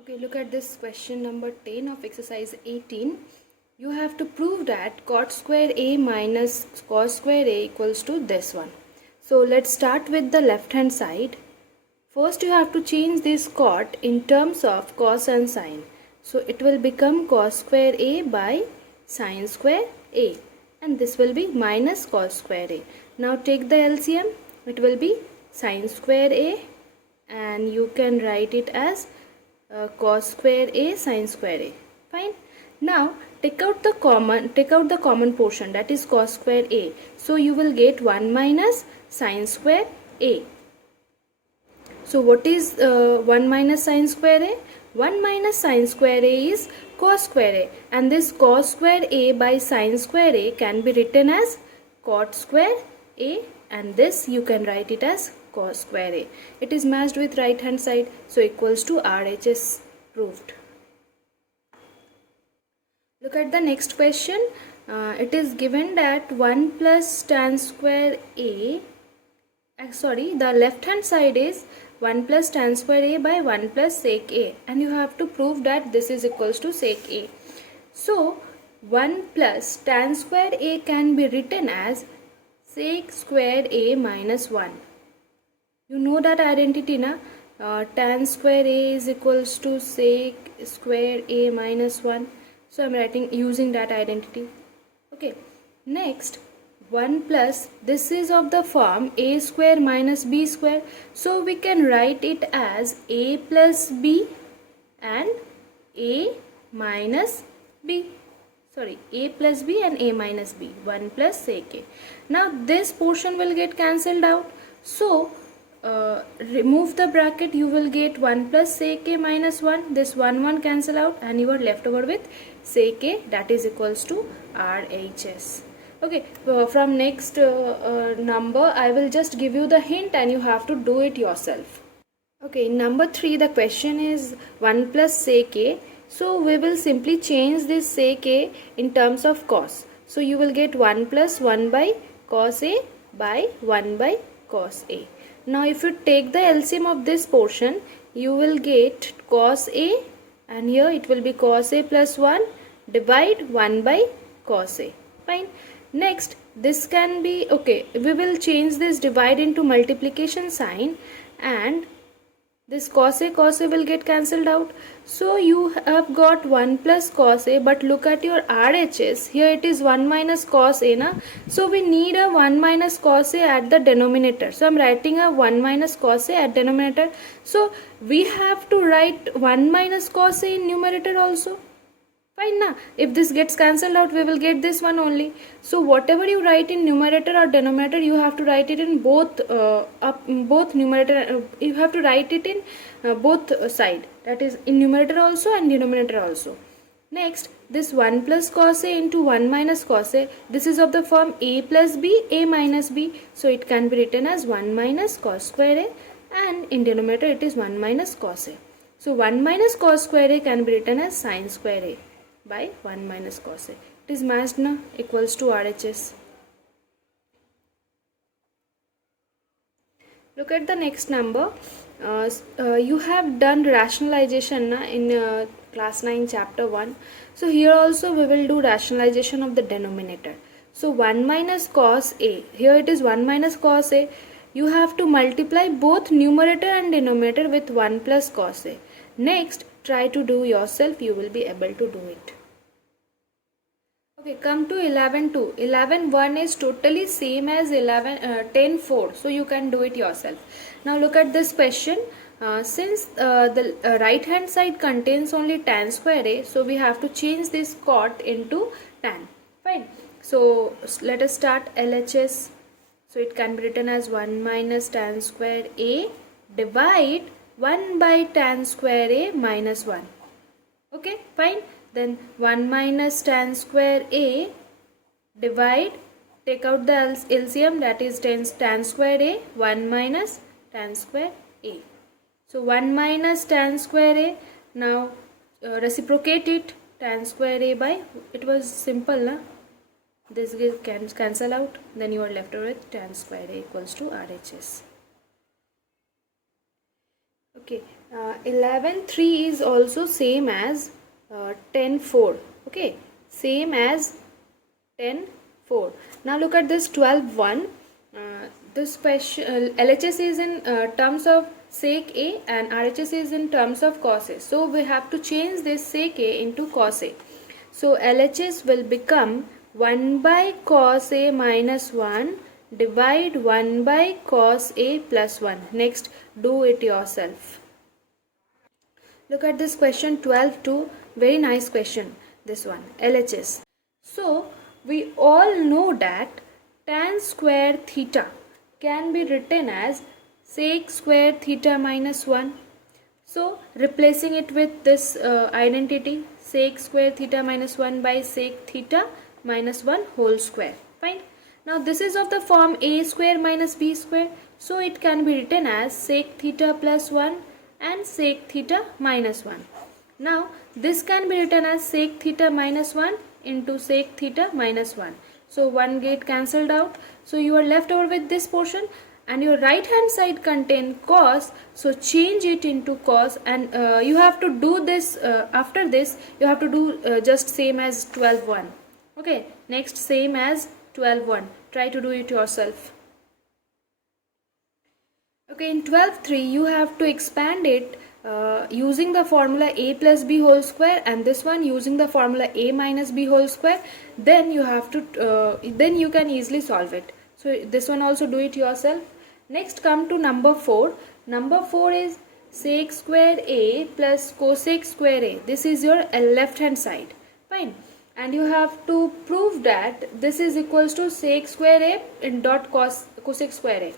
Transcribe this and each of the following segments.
Okay, look at this question number 10 of exercise 18. You have to prove that cot square A minus cos square A equals to this one. So let's start with the left hand side. First you have to change this cot in terms of cos and sine. So it will become cos square A by sine square A, and this will be minus cos square A. Now take the LCM. It will be sine square A, and you can write it as cos square A sine square A. Fine. Now take out the common portion, that is cos square A. So you will get 1 minus sine square A. So what is 1 minus sine square A? 1 minus sine square A is cos square A, and this cos square A by sine square A can be written as cot square A, and this you can write it as cos square A. It is matched with right hand side, so equals to RHS proved. Look at the next question. It is given that 1 plus tan square A, the left hand side is 1 plus tan square A by 1 plus sec A, and you have to prove that this is equals to sec A. So 1 plus tan square A can be written as sec square A minus 1. You know that identity, na? Tan square A is equals to sec square A minus 1. So I am writing using that identity. Okay. Next, 1 plus, this is of the form A square minus B square. So we can write it as A plus B and A minus B. A plus B and A minus B. 1 plus sec A. Now this portion will get cancelled out. So remove the bracket, you will get 1 plus sec A minus 1. This 1 cancel out, and you are left over with sec A, that is equals to RHS. Okay, from next number I will just give you the hint and you have to do it yourself. Okay, number 3, the question is 1 plus sec A. So we will simply change this sec A in terms of cos. So you will get 1 plus 1 by cos A by 1 by cos A. Now if you take the LCM of this portion, you will get cos A, and here it will be cos A plus 1, divide 1 by cos A. Fine. Next, this can be, okay, we will change this divide into multiplication sign, and this cos A will get cancelled out. So you have got 1 plus cos A, but look at your RHS. Here it is 1 minus cos A, na? So we need a 1 minus cos A at the denominator. So I am writing a 1 minus cos A at denominator. So we have to write 1 minus cos A in numerator also. Fine, na? If this gets cancelled out, we will get this one only. So whatever you write in numerator or denominator, you have to write it in both numerator. You have to write it in both side. That is in numerator also and denominator also. Next, this 1 plus cos A into 1 minus cos A. This is of the form A plus B, A minus B. So it can be written as 1 minus cos square A, and in denominator it is 1 minus cos A. So 1 minus cos square A can be written as sine square A by 1 minus cos A. It is matched, na? Equals to RHS. Look at the next number. You have done rationalization, na, in class 9 chapter 1. So here also we will do rationalization of the denominator. So 1 minus cos A, here it is 1 minus cos A. You have to multiply both numerator and denominator with 1 plus cos A. Next, try to do yourself, you will be able to do it. Okay, come to 11.2. 11.1 is totally same as 10.4. So you can do it yourself. Now look at this question. Since the right hand side contains only tan square A, so we have to change this cot into tan. Fine. So let us start LHS. So it can be written as 1 minus tan square A divide 1 by tan square A minus 1. Okay, fine. Then 1 minus tan square A divide, take out the LCM, that is tan square A, 1 minus tan square A. So 1 minus tan square A, now reciprocate it, tan square A by, it was simple, na? This can cancel out, then you are left with tan square A equals to RHS. Okay, 11/3 is also same as 10/4. Okay, same as 10/4. Now look at this 12/1. This question LHS is in terms of sec A and RHS is in terms of cos A. So we have to change this sec A into cos A. So LHS will become 1 by cos A minus 1 divide 1 by cos A plus 1. Next, do it yourself. Look at this question 12-2. Very nice question. This one, LHS. So we all know that tan square theta can be written as sec square theta minus 1. So replacing it with this identity, sec square theta minus 1 by sec theta minus 1 whole square. Fine. Now this is of the form a square minus b square. So it can be written as sec theta plus 1 and sec theta minus 1. Now this can be written as sec theta minus 1 into sec theta minus 1. So 1 get cancelled out. So you are left over with this portion, and your right hand side contain cos. So change it into cos, and you have to do this after this. You have to do just same as 12/1. Okay, next same as 12/1. Try to do it yourself. Okay, in 12/3 you have to expand it using the formula a plus b whole square, and this one using the formula a minus b whole square. Then you have to then you can easily solve it. So this one also do it yourself. Next, come to number 4. Number 4 is sec square a plus cosec square a. This is your left hand side. Fine. And you have to prove that this is equals to sec square a in dot cosec square a.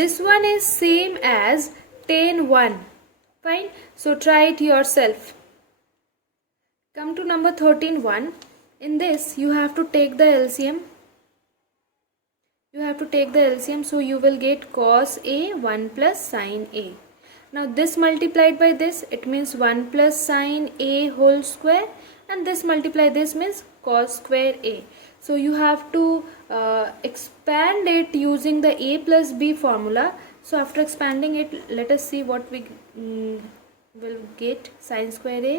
This one is same as tan(1). Fine. So try it yourself. Come to number 13(1). In this you have to take the LCM. So you will get cos a 1 plus sin a. Now this multiplied by this, it means 1 plus sin a whole square, and this multiply this means cos square a. So you have to expand it using the a plus b formula. So after expanding it, let us see what we will get. Sin square a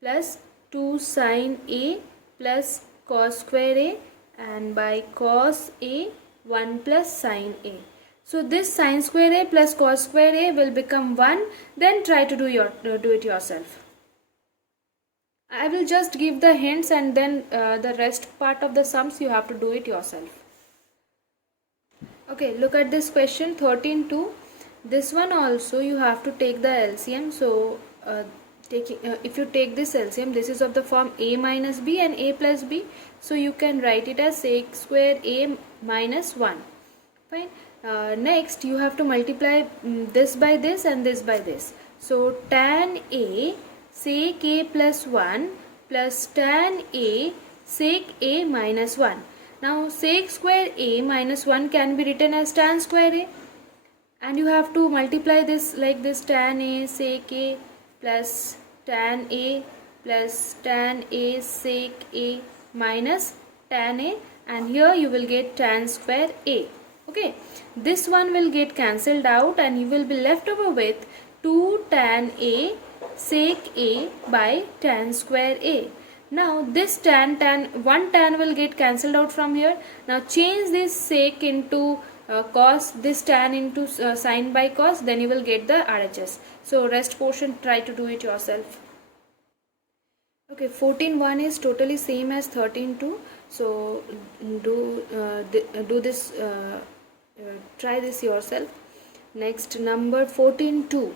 plus 2 sin a plus cos square a, and by cos a 1 plus sin a. So this sin square a plus cos square a will become 1. Then try to do it yourself. I will just give the hints, and then the rest part of the sums you have to do it yourself. Okay, look at this question 13(2). This one also you have to take the LCM. So if you take this LCM, this is of the form a minus b and a plus b. So you can write it as sec square a minus 1. Fine. Next you have to multiply this by this and this by this. So tan a sec a plus 1 plus tan a sec a minus 1. Now sec square a minus 1 can be written as tan square a, and you have to multiply this like this, tan a sec a plus tan a plus tan a sec a minus tan a, and here you will get tan square a. Okay, this one will get cancelled out, and you will be left over with 2 tan a sec a by tan square a. Now this one tan will get cancelled out from here. Now change this sec into cos, this tan into sin by cos, then you will get the RHS. So rest portion try to do it yourself. Okay, 14(1) is totally same as 13(2). So do this, try this yourself. Next, number 14(2).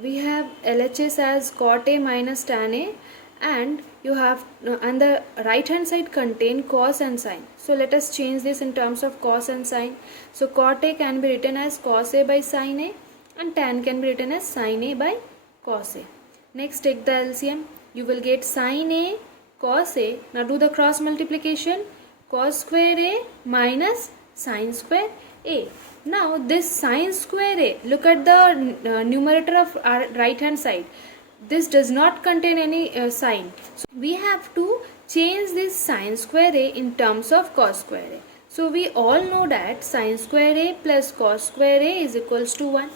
We have LHS as cot a minus tan a, and you have on the right hand side contain cos and sin. So let us change this in terms of cos and sin. So cot a can be written as cos a by sin a, and tan can be written as sin a by cos a. Next, take the LCM. You will get sin a cos a. Now do the cross multiplication. Cos square a minus sin square a. Now this sin square a, look at the numerator of our right hand side. This does not contain any sin. So we have to change this sin square a in terms of cos square a. So we all know that sin square a plus cos square a is equals to 1.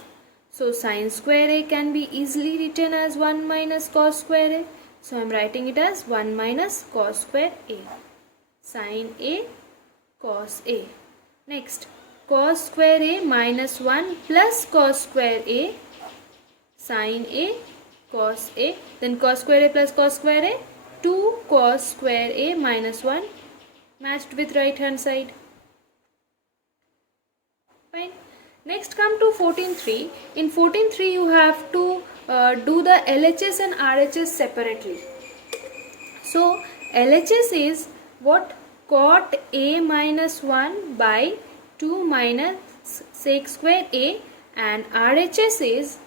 So sin square a can be easily written as 1 minus cos square a. So I am writing it as 1 minus cos square a. Sin a, cos a. Next, cos square a minus 1 plus cos square a. Sin a, cos a. Then cos square a plus cos square a. 2 cos square a minus 1 matched with right hand side. Fine. Next come to 14.3. In 14.3 you have to do the LHS and RHS separately. So LHS is what? Cot a minus 1 by 2 minus sec square a, and RHS is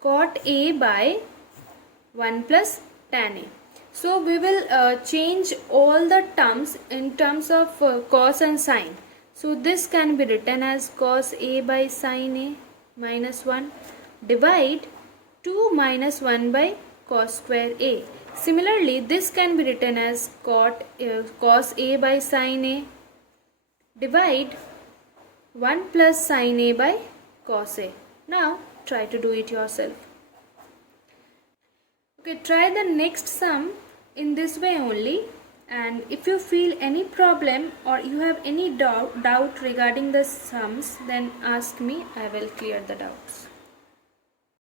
cot a by 1 plus tan a. So we will change all the terms in terms of cos and sine. So this can be written as cos a by sin a minus 1 divide 2 minus 1 by cos square a. Similarly, this can be written as cos a by sin a divide 1 plus sin a by cos a. Now try to do it yourself. Okay, try the next sum in this way only, and if you feel any problem or you have any doubt regarding the sums, then ask me, I will clear the doubts.